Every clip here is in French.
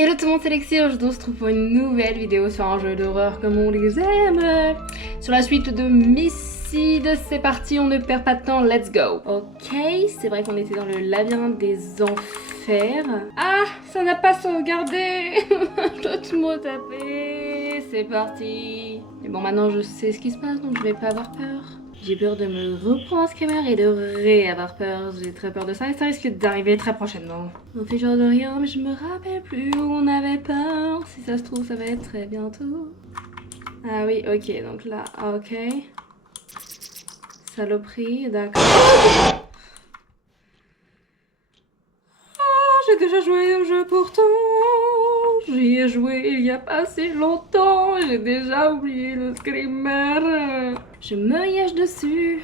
Hello tout le monde, c'est Lexi. Aujourd'hui on se trouve pour une nouvelle vidéo sur un jeu d'horreur comme on les aime. Sur la suite de Misside, c'est parti, on ne perd pas de temps, let's go. Ok, c'est vrai qu'on était dans le labyrinthe des enfers. Ah, ça n'a pas sauvegardé. Je dois tout me retaper. C'est parti. Et bon, maintenant je sais ce qui se passe, donc je vais pas avoir peur. J'ai peur de me reprendre en screamer et de ré-avoir peur. J'ai très peur de ça et ça risque d'arriver très prochainement. On fait genre de rien, mais je me rappelle plus où on avait peur. Si ça se trouve, ça va être très bientôt. Ah oui, ok, donc là, ok. Saloperie, d'accord. Oh, j'ai déjà joué au jeu pourtant. J'y ai joué il y a pas si longtemps. J'ai déjà oublié le screamer. Je me yèche dessus.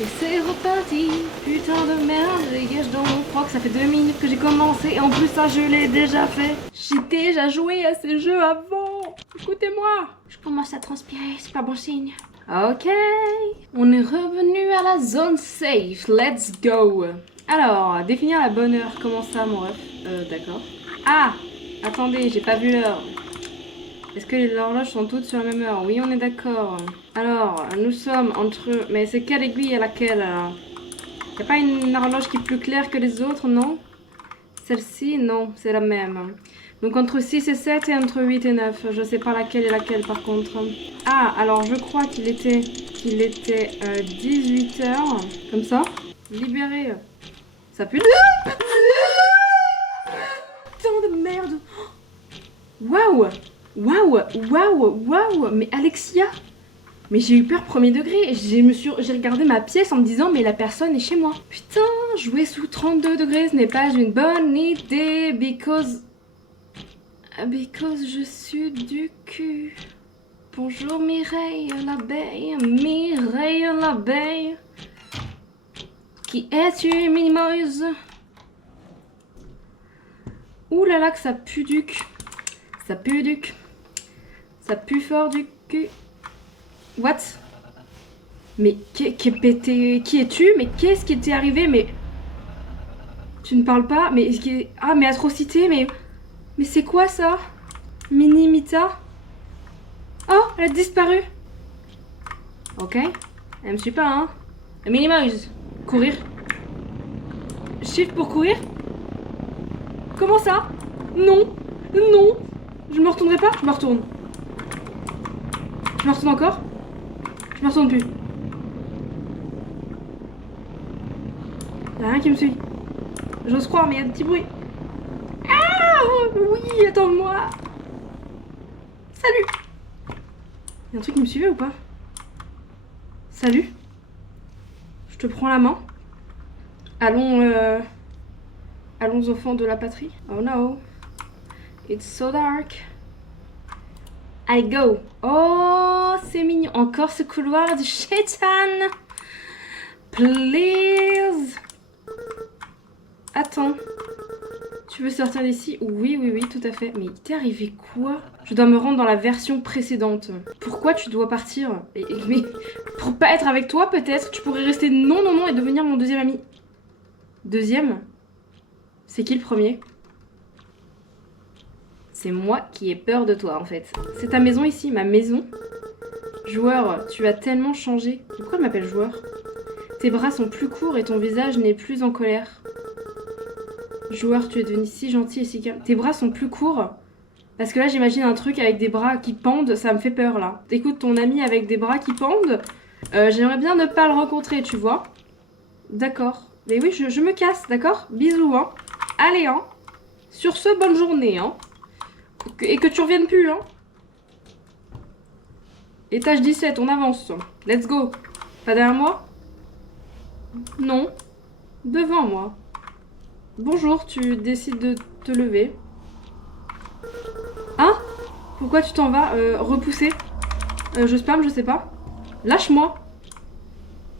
Et c'est reparti, putain de merde, les gars, dans mon froc, ça fait 2 minutes que j'ai commencé, et en plus ça je l'ai déjà fait. J'ai déjà joué à ces jeux avant. Écoutez-moi. Je commence à transpirer, c'est pas bon signe. Ok, on est revenu à la zone safe, let's go. Alors, définir la bonne heure, comment ça mon ref? D'accord. Ah, attendez, j'ai pas vu l'heure. Est-ce que les horloges sont toutes sur la même heure? Oui, on est d'accord. Alors, nous sommes entre... Mais c'est quelle aiguille à laquelle, alors? Y a pas une horloge qui est plus claire que les autres, non? Celle-ci, non, c'est la même. Donc entre 6 et 7 et entre 8 et 9. Je sais pas laquelle est laquelle, par contre. Ah, alors je crois qu'il était 18 heures. Comme ça. Libéré. Ça pue de... Putain de merde. Waouh! Waouh! Waouh! Waouh! Mais Alexia! Mais j'ai eu peur premier degré. J'ai regardé ma pièce en me disant mais la personne est chez moi. Putain, jouer sous 32 degrés ce n'est pas une bonne idée because je suis du cul. Bonjour Mireille l'abeille, Mireille l'abeille. Qui es-tu, Minimoise? Ouh là là que ça pue du cul. Ça pue du cul. Ça pue fort du cul. What? Mais qui es-tu? Mais qu'est-ce qui t'est arrivé? Mais tu ne parles pas? Mais ah mais atrocité, mais c'est quoi ça? Minimita? Oh, elle a disparu. Ok, elle me suit pas hein. Minimouse, courir. Shift pour courir? Comment ça? Non, non. Je me retournerai pas? Je me retourne. Je me retourne encore? Je me retourne plus. Y'a rien qui me suit. J'ose croire, mais il y a des petits bruits. Ah oui, attends-moi. Salut. Y'a un truc qui me suivait ou pas? Salut. Je te prends la main. Allons au fond de la patrie. Oh no. It's so dark. Allez, go. Oh, c'est mignon. Encore ce couloir du shaitan. Please. Attends. Tu veux sortir d'ici? Oui, oui, oui, tout à fait. Mais il t'est arrivé quoi? Je dois me rendre dans la version précédente. Pourquoi tu dois partir? Mais pour pas être avec toi, peut-être? Tu pourrais rester non, non, non et devenir mon deuxième ami. Deuxième? C'est qui le premier? C'est moi qui ai peur de toi, en fait. C'est ta maison ici, ma maison? Joueur, tu as tellement changé. Pourquoi elle m'appelle joueur? Tes bras sont plus courts et ton visage n'est plus en colère. Joueur, tu es devenu si gentil et si calme. Tes bras sont plus courts? Parce que là, j'imagine un truc avec des bras qui pendent, ça me fait peur, là. Écoute, ton ami avec des bras qui pendent, j'aimerais bien ne pas le rencontrer, tu vois. D'accord. Mais oui, je me casse, d'accord? Bisous, hein. Allez, hein. Sur ce, bonne journée, hein. Et que tu reviennes plus, hein. Étage 17, on avance. Let's go. Pas derrière moi? Non. Devant moi. Bonjour, tu décides de te lever. Hein? Pourquoi tu t'en vas? Repousser. Je spam, je sais pas. Lâche-moi.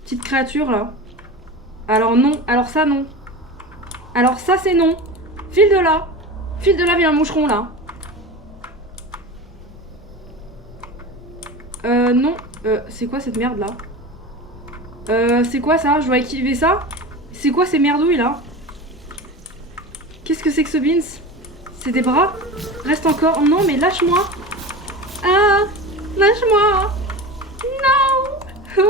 Petite créature, là. Alors non. Alors ça, non. Alors ça, c'est non. File de là. File de là, viens un moucheron, là. Non. C'est quoi cette merde, là? C'est quoi ça? Je dois activer ça? C'est quoi ces merdouilles, là? Qu'est-ce que c'est que ce beans? C'est des bras? Reste encore. Non, mais lâche-moi. Ah, lâche-moi. Non.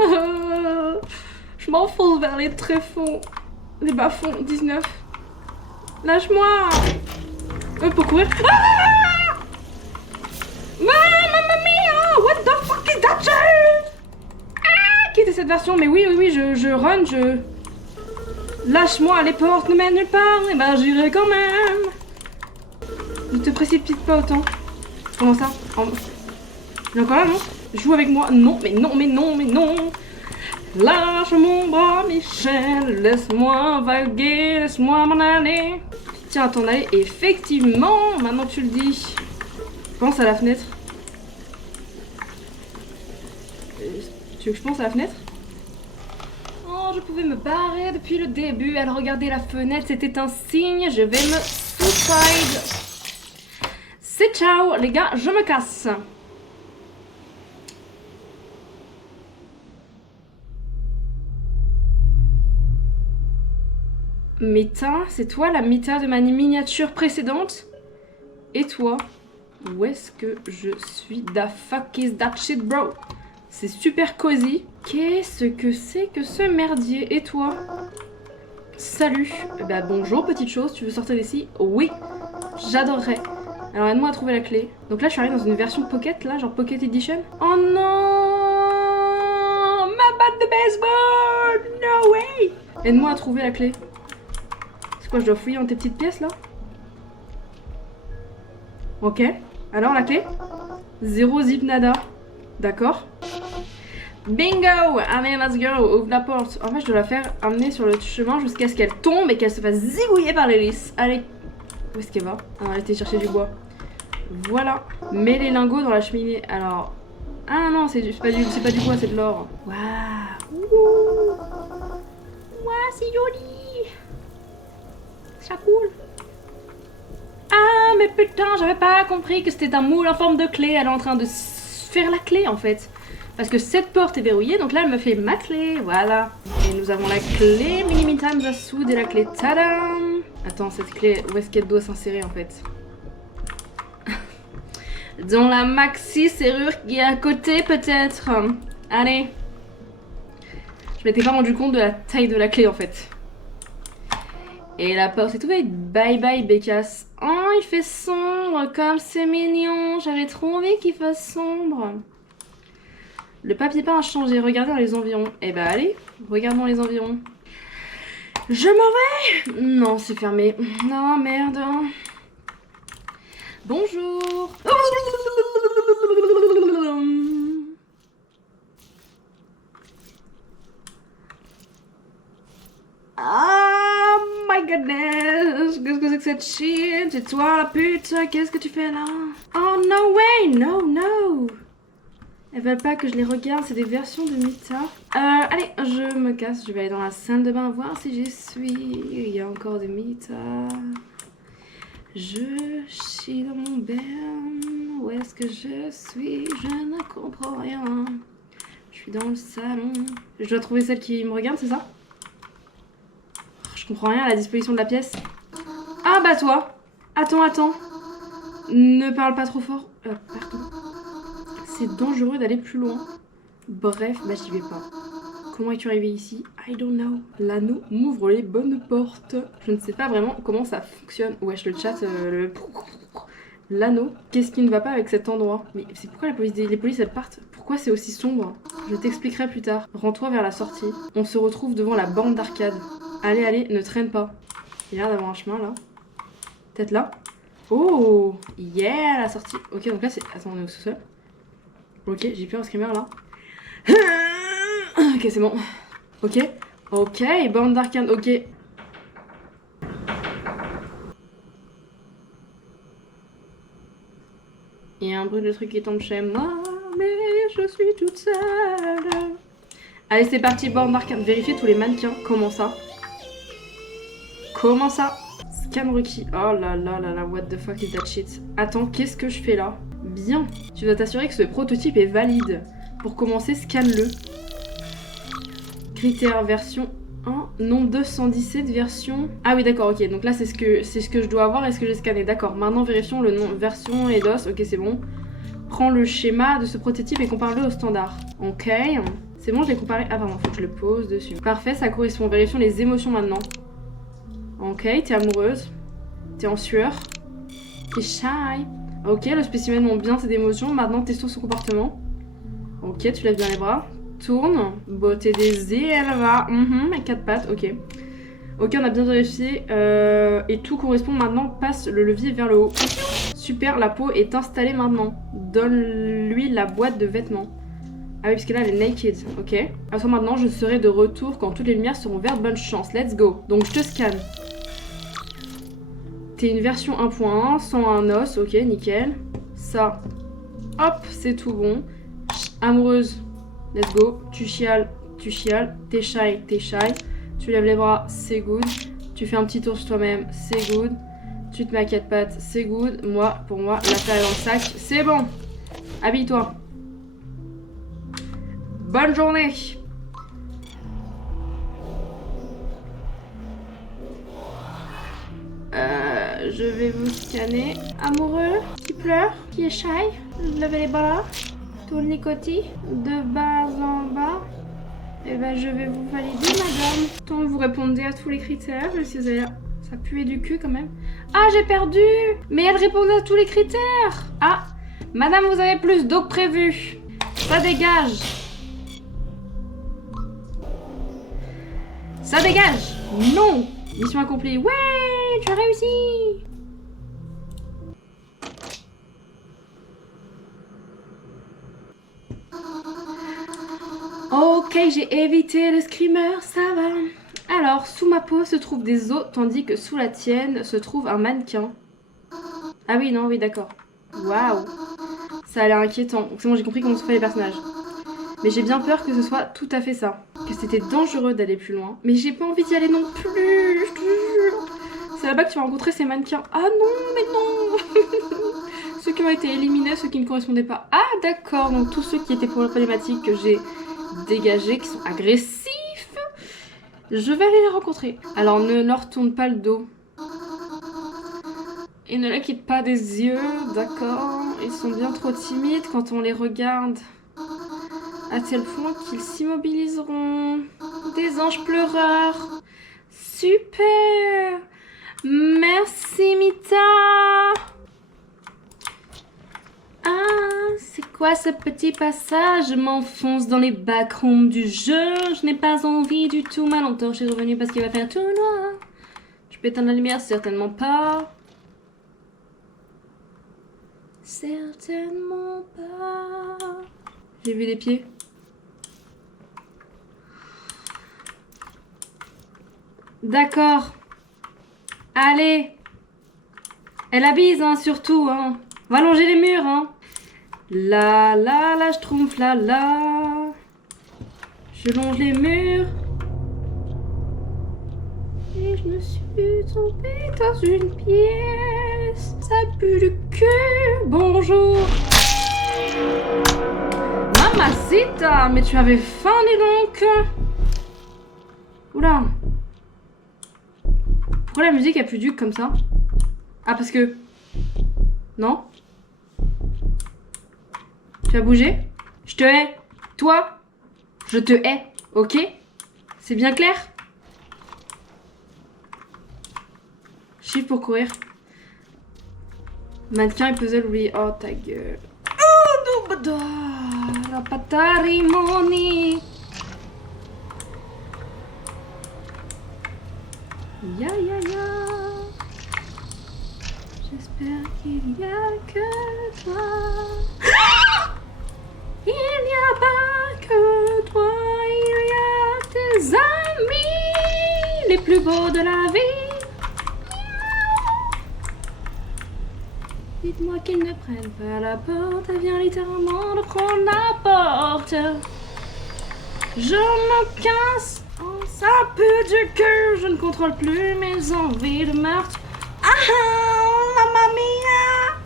Je m'enfonce vers les tréfonds. Les bas-fonds, 19. Lâche-moi. Pour courir. Ah, mamma mia. What the fuck is that shit? Ah, qui était cette version? Mais oui, je run, Lâche-moi, les portes ne mènent nulle part. Et ben j'irai quand même. Ne te précipite pas autant. Comment ça? Il est encore là, non? Joue avec moi. Non, mais non, mais non, mais non. Lâche mon bras, Michel. Laisse-moi vaguer, laisse-moi m'en aller. Tiens, à t'en aller. Effectivement, maintenant que tu le dis. Pense à la fenêtre. Tu veux que je pense à la fenêtre? Oh, je pouvais me barrer depuis le début. Alors regarder la fenêtre, c'était un signe. Je vais me suicide. C'est ciao, les gars, je me casse. Mita, c'est toi la Mita de ma miniature précédente? Et toi? Où est-ce que je suis? The fuck is that shit, bro? C'est super cosy. Qu'est-ce que c'est que ce merdier? Et toi? Salut. Bah bonjour petite chose, tu veux sortir d'ici? Oui, j'adorerais. Alors aide-moi à trouver la clé. Donc là je suis arrivée dans une version pocket, là, genre pocket edition. Oh non, ma batte de baseball. No way. Aide-moi à trouver la clé. C'est quoi, je dois fouiller dans tes petites pièces là? Ok. Alors la clé? Zéro zip nada. D'accord. Bingo! Allez, let's go! Ouvre la porte. En fait, je dois la faire amener sur le chemin jusqu'à ce qu'elle tombe et qu'elle se fasse zigouiller par l'hélice. Allez. Où est-ce qu'elle va? Ah, elle était chercher du bois. Voilà. Mets les lingots dans la cheminée. Alors. Ah non, c'est pas du bois, c'est de l'or. Waouh! Waouh, c'est joli! Ça coule. Ah, mais putain, j'avais pas compris que c'était un moule en forme de clé. Elle est en train de faire la clé en fait. Parce que cette porte est verrouillée, donc là elle me fait ma clé, voilà. Et nous avons la clé, mini times à soude et la clé, tadam. Attends, cette clé, où est-ce qu'elle doit s'insérer en fait? Dans la maxi serrure qui est à côté peut-être. Allez. Je m'étais pas rendu compte de la taille de la clé en fait. Et la porte est ouverte, bye bye Bécasse. Oh, il fait sombre, comme c'est mignon, j'avais trop envie qu'il fasse sombre. Le papier peint a changé, regardez dans les environs. Eh bah allez, regardons les environs. Je m'en vais. Non, c'est fermé. Non, merde. Bonjour. Oh my goodness. Qu'est-ce que c'est que cette shit? C'est toi la pute, qu'est-ce que tu fais là? Oh no way, no, no. Elles veulent pas que je les regarde, c'est des versions de Mita. Allez, je me casse, je vais aller dans la salle de bain voir si j'y suis. Il y a encore des Mita. Je chie dans mon berne. Où est-ce que je suis? Je ne comprends rien. Je suis dans le salon. Je dois trouver celle qui me regarde, c'est ça? Je comprends rien à la disposition de la pièce. Ah bah toi. Attends. Ne parle pas trop fort. Pardon. C'est dangereux d'aller plus loin. Bref, bah j'y vais pas. Comment es-tu arrivé ici? I don't know. L'anneau m'ouvre les bonnes portes. Je ne sais pas vraiment comment ça fonctionne. Wesh, le chat, l'anneau. Qu'est-ce qui ne va pas avec cet endroit? Mais c'est pourquoi les polices elles partent? Pourquoi c'est aussi sombre? Je t'expliquerai plus tard. Rends-toi vers la sortie. On se retrouve devant la bande d'arcade. Allez, ne traîne pas. Il y a l'air d'avoir un chemin là. Peut-être là. Oh, yeah, la sortie. Ok, donc là c'est... Attends, on est au sous-sol. Ok, j'ai peur au screamer là. Ok, c'est bon. Ok, bande d'arcade, ok. Il y a un bruit de truc qui tombe chez moi, mais je suis toute seule. Allez, c'est parti, bande d'arcade. Vérifiez tous les mannequins. Comment ça? Scan requis. Oh là là, what the fuck is that shit? Attends, qu'est-ce que je fais là? Bien. Tu dois t'assurer que ce prototype est valide. Pour commencer, scanne-le. Critères version 1. Nombre 217 version. Ah oui d'accord, ok. Donc là c'est ce que je dois avoir et ce que j'ai scanné. D'accord. Maintenant vérifions le nom. Version Eidos. Ok c'est bon. Prends le schéma de ce prototype et compare-le au standard. Ok. C'est bon, je l'ai comparé. Ah pardon, faut que je le pose dessus. Parfait, ça correspond. Vérifions les émotions maintenant. Ok, t'es amoureuse. T'es en sueur. T'es shy. Ok, le spécimen montre bien tes émotions. Maintenant, testons son comportement. Ok, tu lèves bien les bras. Tourne. Beauté des ailes, va. À quatre pattes, ok. Ok, on a bien vérifié. Et tout correspond maintenant. Passe le levier vers le haut. Super, la peau est installée maintenant. Donne-lui la boîte de vêtements. Ah oui, parce que là, elle est naked, ok. Alors maintenant, je serai de retour quand toutes les lumières seront vertes. Bonne chance, let's go. Donc, je te scanne. T'es une version 1.1, sans un os, ok, nickel. Ça, hop, c'est tout bon. Amoureuse, let's go. Tu chiales, t'es shy, tu lèves les bras, c'est good. Tu fais un petit tour sur toi-même, c'est good. Tu te mets à quatre pattes, c'est good. Pour moi, l'affaire est dans le sac, c'est bon. Habille-toi. Bonne journée. Je vais vous scanner. Amoureux, qui pleure, qui est shy. Levez les bras. Tourne les côtés. De bas en bas. Et ben je vais vous valider, madame. Tant que vous répondez à tous les critères, si vous avez... Ça puait du cul quand même. Ah, j'ai perdu. Mais elle répondait à tous les critères. Ah, madame, vous avez plus d'eau que prévu. Ça dégage. Ça dégage. Non. Mission accomplie. Ouais, tu as réussi. Ok, j'ai évité le screamer, ça va. Alors, sous ma peau se trouvent des os, tandis que sous la tienne se trouve un mannequin. Ah oui, non, oui, d'accord. Waouh. Ça a l'air inquiétant. Donc c'est bon, j'ai compris comment se fait les personnages. Mais j'ai bien peur que ce soit tout à fait ça. Que c'était dangereux d'aller plus loin. Mais j'ai pas envie d'y aller non plus, je te jure. C'est là-bas que tu vas rencontrer ces mannequins. Ah non, mais non. Ceux qui ont été éliminés, ceux qui ne correspondaient pas. Ah d'accord, donc tous ceux qui étaient problématiques que j'ai dégagés, qui sont agressifs, je vais aller les rencontrer. Alors ne leur tourne pas le dos. Et ne les quitte pas des yeux, d'accord. Ils sont bien trop timides quand on les regarde. À tel point qu'ils s'immobiliseront. Des anges pleureurs. Super. Merci Mita. Ah, c'est quoi ce petit passage? Je m'enfonce dans les backrooms du jeu. Je n'ai pas envie du tout. Ma lampe torche est revenue parce qu'il va faire tout noir. Je peux éteindre la lumière? Certainement pas. Certainement pas. J'ai vu des pieds. D'accord. Allez. Elle abuse, hein, surtout, hein. Va longer les murs, hein. La, je trompe, la. Je longe les murs. Et je me suis tombée dans une pièce. Ça pue du cul. Bonjour. Mamacita, mais tu avais faim, dis donc. Oula. Pourquoi la musique a plus duc comme ça? Ah, parce que... Non? Tu as bougé? Je te hais. Toi, je te hais. Ok? C'est bien clair? Chiffre pour courir. Mannequin et puzzle oublié. Oh, ta gueule. Oh, no, la patarimoni. Ya. J'espère qu'il n'y a que toi. Il n'y a pas que toi, il y a tes amis les plus beaux de la vie. Dites-moi qu'ils ne prennent pas la porte, elle vient littéralement de prendre la porte. Je me casse, oh, ça pue du cul, je ne contrôle plus mes envies de meurtre. Ah, mamma mia.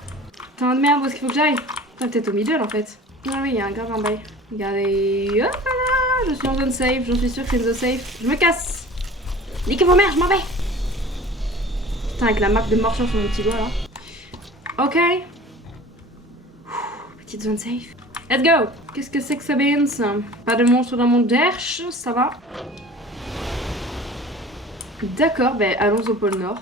Putain de merde, où est-ce qu'il faut que j'aille? Peut-être au middle en fait. Ah oui, il y a un grave un bail. Regardez, hop là, je suis en zone safe, j'en suis sûre que c'est une zone safe. Je me casse. Niquez vos mères, je m'en vais. Putain, avec la marque de morsure sur mon petit doigt là. Ok. Petite zone safe. Let's go. Qu'est-ce que c'est que ça, Beans? Pas de monstre dans mon dash, ça va. D'accord, ben allons au pôle Nord.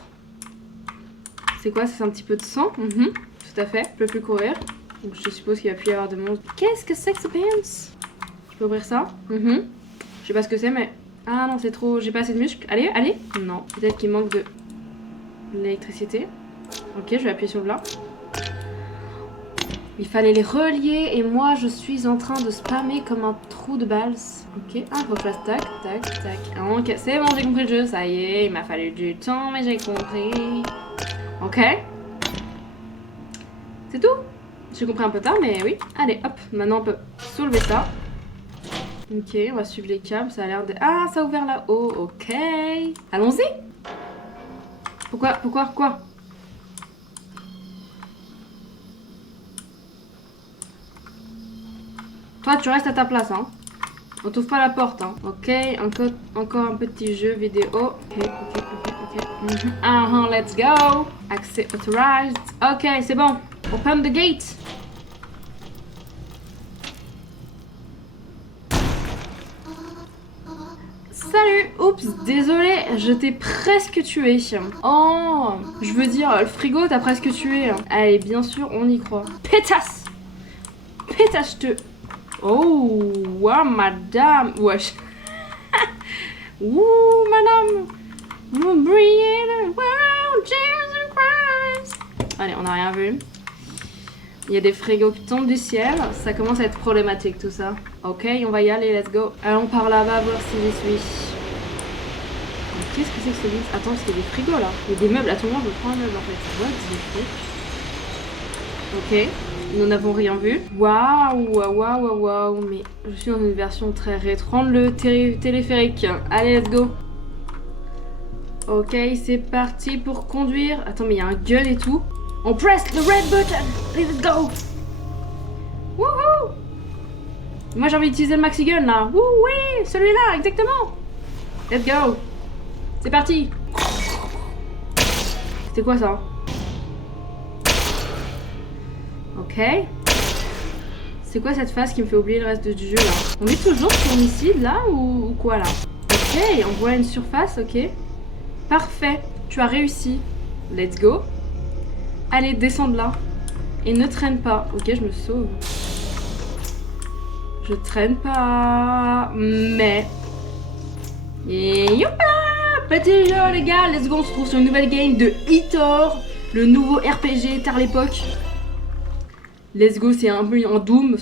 C'est quoi? C'est un petit peu de sang? Tout à fait, je peux plus courir. Donc je suppose qu'il va plus y avoir de monstres. Qu'est-ce que c'est que ça, Beans? Je peux ouvrir ça? Je sais pas ce que c'est, mais... Ah non, c'est trop... J'ai pas assez de muscles. Allez, allez. Non, peut-être qu'il manque de... l'électricité. Ok, je vais appuyer sur le là. Il fallait les relier et moi je suis en train de spammer comme un trou de balles. Ok, ah, faut que je fasse tac, tac, tac. Ok, c'est bon, j'ai compris le jeu, ça y est, il m'a fallu du temps, mais j'ai compris. Ok. C'est tout? J'ai compris un peu tard, mais oui. Allez, hop, maintenant on peut soulever ça. Ok, on va suivre les câbles, ça a l'air de... Ah, ça a ouvert là-haut, ok. Allons-y. Pourquoi, quoi? Toi, tu restes à ta place, hein. On t'ouvre pas la porte, hein. Ok, encore un petit jeu vidéo. Ok. Let's go. Accès authorized. Ok, c'est bon. Open the gate. Salut. Oups, désolé, je t'ai presque tué. Oh, je veux dire, le frigo t'a presque tué. Allez, bien sûr, on y croit. Pétasse. Pétasse, je te... Oh, wow, madame. Wesh. Ouh, madame. Vous brillez le wow, Jesus Christ. Allez, on n'a rien vu. Il y a des frigos qui tombent du ciel. Ça commence à être problématique tout ça. Ok, on va y aller, let's go. Allons par là-bas voir si j'y suis. Qu'est-ce que c'est que ce livre? Attends, parce qu'il y a des frigos là. Il y a des meubles. À tout moment, je prends un meuble en fait. What the fuck? Ok. Nous n'avons rien vu. Waouh, mais je suis dans une version très rétro. Le téléphérique. Allez, let's go. Ok, c'est parti pour conduire. Attends, mais il y a un gun et tout. On press the red button. Let's go. Wouhou. Moi, j'ai envie d'utiliser le maxi gun là. Wouh, oui, celui-là, exactement. Let's go. C'est parti. C'était quoi ça? Ok. C'est quoi cette phase qui me fait oublier le reste du jeu là? On est toujours sur missile là ou quoi là? Ok, on voit une surface, ok. Parfait, tu as réussi. Let's go. Allez, descends de là. Et ne traîne pas. Ok, je me sauve. Je traîne pas. Mais... Et youpa! Petit jeu les gars, let's go, on se retrouve sur une nouvelle game de Hitor. Le nouveau RPG tard l'époque. Let's go, c'est un peu un Doom.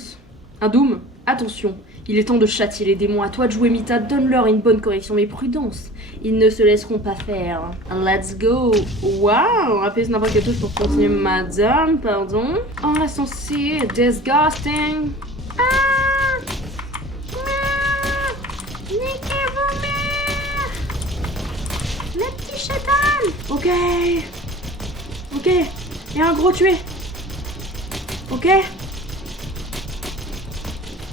Un Doom. Attention, il est temps de châtier les démons. À toi de jouer, Mita. Donne-leur une bonne correction, mais prudence. Ils ne se laisseront pas faire. Let's go. Waouh, on appuie sur n'importe quelle touche pour continuer, madame. Pardon. Oh, la censée. Disgusting. Ah! Ah! Niquez vos mères! Le petit chétan. Ok. Ok. Il y a un gros tué. Ok.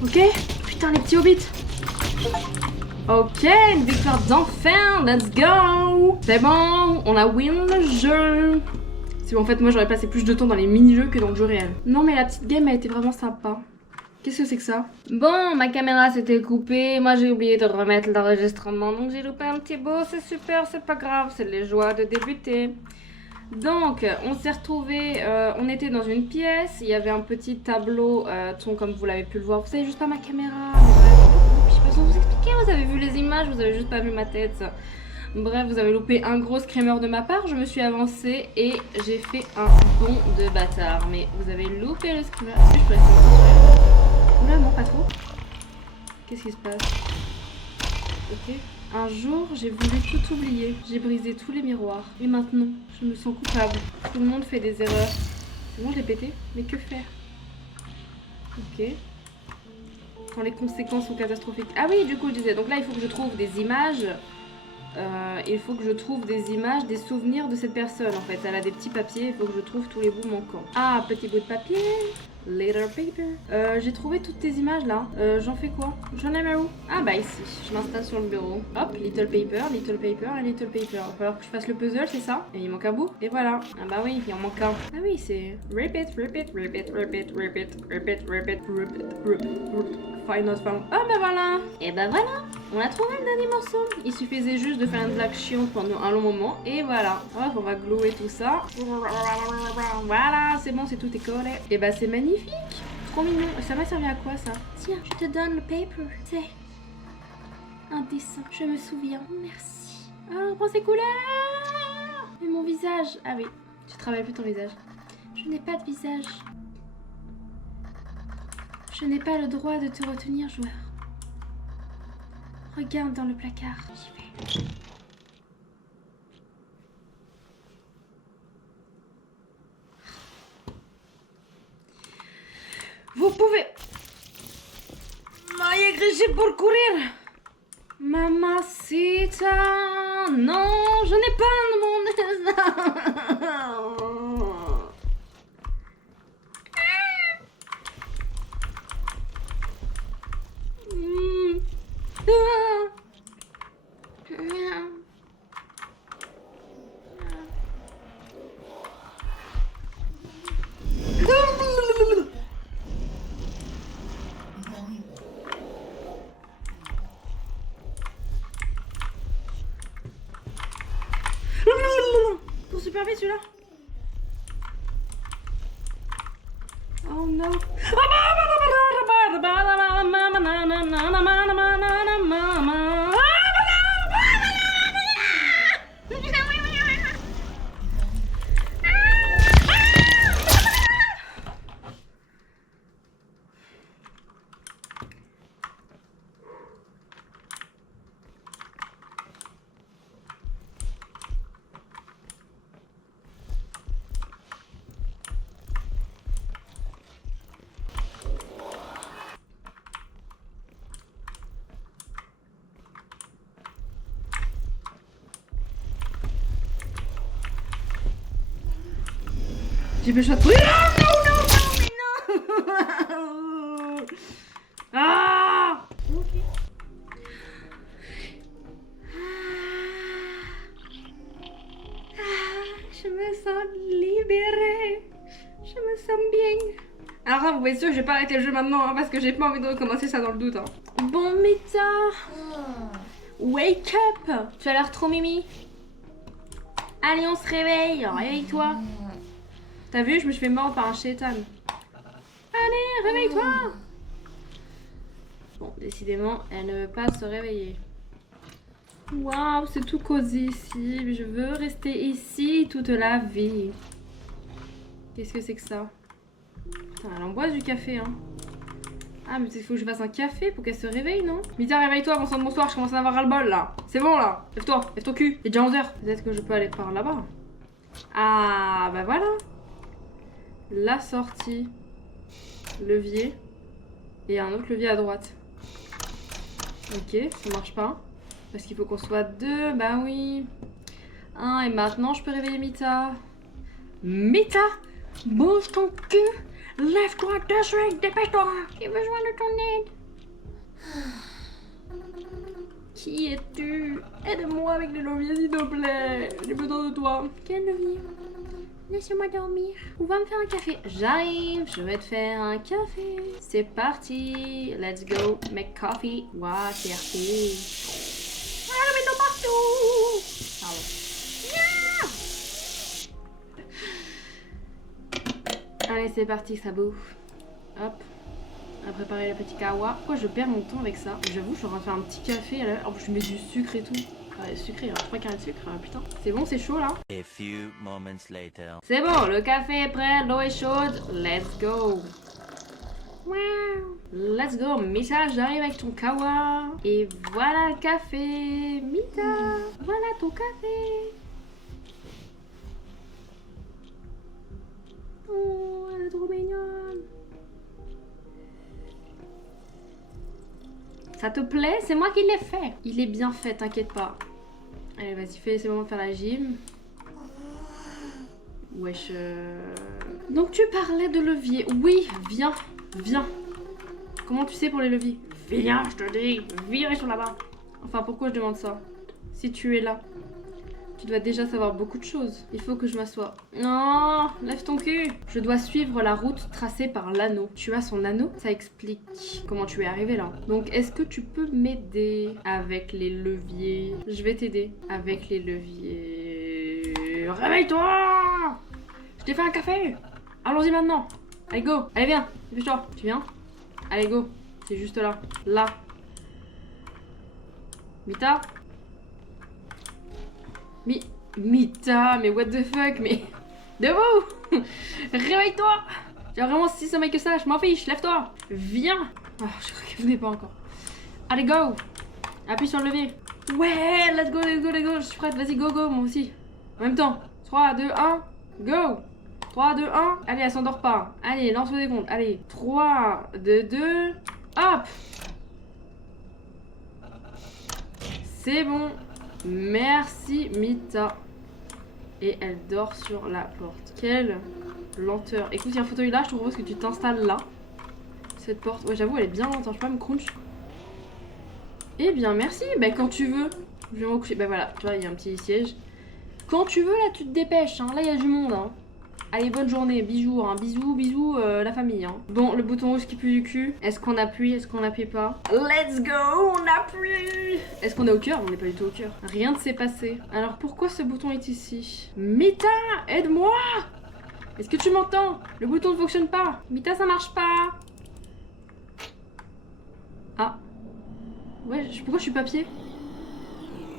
Ok. Putain, les petits hobbits. Ok, une victoire d'enfer. Let's go. C'est bon, on a win le jeu. C'est bon, en fait, moi, j'aurais passé plus de temps dans les mini-jeux que dans le jeu réel. Non, mais la petite game a été vraiment sympa. Qu'est-ce que c'est que ça? Bon, ma caméra s'était coupée. Moi, j'ai oublié de remettre l'enregistrement. Donc, j'ai loupé un petit bout. C'est super, c'est pas grave. C'est les joies de débuter. Donc, on s'est retrouvés, on était dans une pièce, il y avait un petit tableau, comme vous l'avez pu le voir. Vous savez juste pas ma caméra, bref, je sais pas si vous expliquer, vous avez vu les images, vous avez juste pas vu ma tête. Bref, vous avez loupé un gros screamer de ma part, je me suis avancée et j'ai fait un bond de bâtard. Mais vous avez loupé le screamer. Est-ce que je peux rester? Oula, non, pas trop. Qu'est-ce qui se passe? Ok. Un jour, j'ai voulu tout oublier. J'ai brisé tous les miroirs. Et maintenant, je me sens coupable. Tout le monde fait des erreurs. C'est bon, je l'ai pété. Mais que faire? Ok. Quand les conséquences sont catastrophiques. Ah oui, du coup, je disais. Donc là, il faut que je trouve des images. Il faut que je trouve des images, des souvenirs de cette personne, en fait. Elle a des petits papiers. Il faut que je trouve tous les bouts manquants. Ah, petit bout de papier. Little paper. J'ai trouvé toutes tes images là. J'en fais quoi? J'en ai mis où? Ah bah ici, je l'installe sur le bureau. Hop, little paper et little paper. Il va falloir que je fasse le puzzle, c'est ça? Et il manque un bout. Et voilà. Ah bah oui, il en manque un. Ah oui, c'est repeat. Find not found. Ah bah voilà. Et bah voilà. On a trouvé le dernier morceau. Il suffisait juste de faire une blague chiante pendant un long moment. Et voilà. Hop, on va glouer tout ça. Voilà, c'est bon, c'est tout est collé. Et bah c'est magnifique. Trop mignon. Ça m'a servi à quoi ça? Tiens, je te donne le paper. C'est un dessin. Je me souviens. Merci. Alors, prends ces couleurs. Et mon visage. Ah oui, tu travailles plus ton visage. Je n'ai pas de visage. Je n'ai pas le droit de te retenir, joueur. Regarde dans le placard. J'y vais. Vous pouvez m'agréger pour courir. Mamacita. Non, je n'ai pas de mon Pour super vite celui-là. Oh non. J'ai pu chatouiller. Non, non. Ah. Ok. Je me sens libérée. Je me sens bien. Alors là, vous pouvez être sûr que je vais pas arrêter le jeu maintenant hein, parce que j'ai pas envie de recommencer ça dans le doute. Hein. Bon, Mita. Wake up. Tu as l'air trop mimi. Allez, on se réveille. Réveille-toi. T'as vu, je me suis fait mordre par un chétan. Allez, réveille-toi. Bon, décidément, elle ne veut pas se réveiller. Waouh, c'est tout cosy ici. Je veux rester ici toute la vie. Qu'est-ce que c'est que ça? Putain, elle en boit du café, hein. Ah, mais il faut que je fasse un café pour qu'elle se réveille, non? Mita, réveille-toi, bon sang de bonsoir, je commence à avoir ras-le-bol, là. C'est bon, là. Lève-toi, lève ton cul. Il est déjà 11h. Peut-être que je peux aller par là-bas. Ah, bah voilà. La sortie. Levier. Et un autre levier à droite. Ok, ça marche pas. Parce qu'il faut qu'on soit deux, bah oui. Ah, et maintenant je peux réveiller Mita. Mita, bouge ton cul. Lève-toi de suite, dépêche-toi. J'ai besoin de ton aide. Qui es-tu? Aide-moi avec le levier, s'il te plaît. J'ai besoin de toi. Quel levier? Laissez-moi dormir. On va me faire un café. J'arrive, je vais te faire un café. C'est parti. Let's go. Make coffee. Waouh, c'est RP. Ah, le métaux partout. Pardon. Allez, c'est parti, ça bouffe. Hop. On va préparer le petit kawa. Pourquoi je perds mon temps avec ça? J'avoue, je suis en train de faire un petit café. En plus, je mets du sucre et tout. Sucré, 3 carrés de sucre, putain. C'est bon, c'est chaud là. A few moments later. C'est bon, le café est prêt, l'eau est chaude. Let's go. Wow. Let's go, Mita, j'arrive avec ton kawa. Et voilà le café. Mita, voilà ton café. Oh, elle est trop mignonne. Ça te plaît? C'est moi qui l'ai fait. Il est bien fait, t'inquiète pas. Allez, vas-y, fais, c'est le moment de faire la gym. Wesh. Donc tu parlais de levier. Oui, viens, viens. Comment tu sais pour les leviers? Viens, je te dis, viens, ils sont là-bas. Enfin, pourquoi je demande ça? Si tu es là, tu dois déjà savoir beaucoup de choses. Il faut que je m'assoie. Non, lève ton cul. Je dois suivre la route tracée par l'anneau. Tu as son anneau? Ça explique comment tu es arrivé là. Donc, est-ce que tu peux m'aider avec les leviers? Je vais t'aider avec les leviers. Réveille-toi! Je t'ai fait un café. Allons-y maintenant. Allez, go. Allez, viens. Dépêche-toi. Tu viens? Allez, go. C'est juste là. Là. Mita? Mita, mais what the fuck, mais... Debout! Réveille-toi! J'ai vraiment si sommeil que ça, je m'en fiche, lève-toi! Viens! Oh, je crois qu'elle venait pas encore. Allez, go! Appuie sur le levier. Ouais, let's go, let's go, let's go, je suis prête, vas-y, go, go, moi aussi. En même temps, 3, 2, 1, go! 3, 2, 1, allez, elle s'endort pas. Allez, lance le décompte, allez. 3, 2, 2, hop! C'est bon. Merci Mita. Et elle dort sur la porte. Quelle lenteur. Écoute, il y a un fauteuil là, je te propose que tu t'installes là. Cette porte, ouais j'avoue elle est bien lente, je peux pas me crunch. Eh bien merci, bah quand tu veux. Je vais me recoucher, bah voilà, tu vois il y a un petit siège. Quand tu veux là tu te dépêches, hein. Là il y a du monde. Hein. Allez bonne journée, bisous, hein. Bisous, bisous la famille. Hein. Bon le bouton rouge qui pue du cul, est-ce qu'on appuie, est-ce qu'on appuie pas? Let's go, on appuie. Est-ce qu'on est au cœur? On n'est pas du tout au cœur. Rien ne s'est passé. Alors pourquoi ce bouton est ici? Mita, aide-moi! Est-ce que tu m'entends? Le bouton ne fonctionne pas. Mita ça marche pas. Ah. Ouais, pourquoi je suis papier?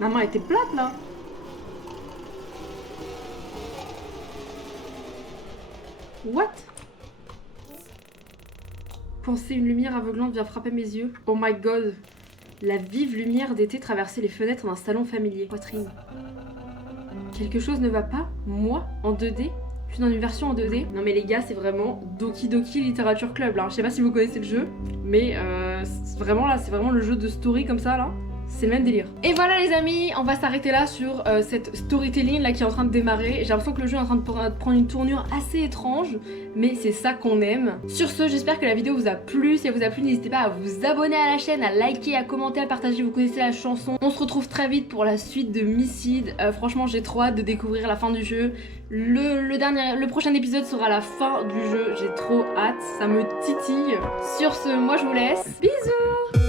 Ma main était plate là. What? Penser une lumière aveuglante vient frapper mes yeux. Oh my god. La vive lumière d'été traversait les fenêtres d'un salon familier. Poitrine. Quelque chose ne va pas? Moi? En 2D? Je suis dans une version en 2D. Non mais les gars, c'est vraiment Doki Doki Literature Club là. Je sais pas si vous connaissez le jeu, mais vraiment là, c'est vraiment le jeu de story comme ça là. C'est le même délire. Et voilà les amis, on va s'arrêter là sur cette storytelling là qui est en train de démarrer. J'ai l'impression que le jeu est en train de prendre une tournure assez étrange, mais c'est ça qu'on aime. Sur ce, j'espère que la vidéo vous a plu. Si elle vous a plu, n'hésitez pas à vous abonner à la chaîne, à liker, à commenter, à partager. Vous connaissez la chanson. On se retrouve très vite pour la suite de Misside. Franchement, j'ai trop hâte de découvrir la fin du jeu. Le prochain épisode sera la fin du jeu. J'ai trop hâte, ça me titille. Sur ce, moi je vous laisse. Bisous!